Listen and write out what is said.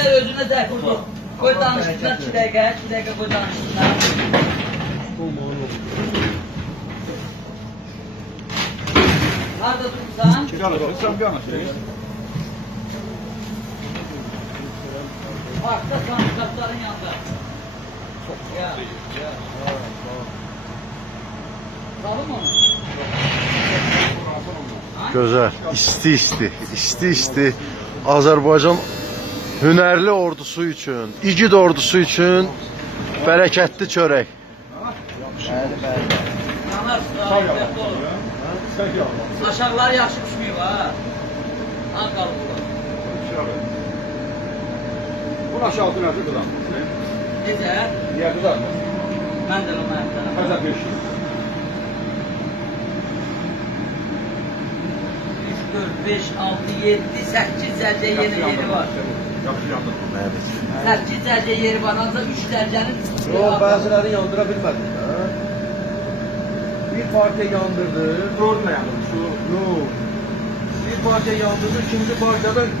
Sen özüne zəng vurdu. Qoy danışsınlar 2 dəqiqə, 2 dəqiqə qoy danışsınlar. Harada durursan? Sen bir anlaşılır. Parkta sanatçıların yanında. Ya. Salım onu. Gözəl, isti Azərbaycan hünərli ordusu üçün, igid ordusu üçün bərəkətli çörək. Yanar, sağlıqlı olur. Aşağıları yaxşı düşmüyor ha. Anqalı olur. Bunun aşağısı nədir qıdan? Necə? Niyə qıdan? Mən də onu ayaqlarım. Həzər 5 yıl. 3, 4, 5, 6, 7, 8 zərcə yeri var. Yaxşı yandı. 8 zərcə yeri var, ancaq 3 zərcənin Yok, bazıları yandıra bilmedi. Bir parça yandırdı. Gördün mü yandı? Şu Yok. Bir parça yandırdı, ikinci parçada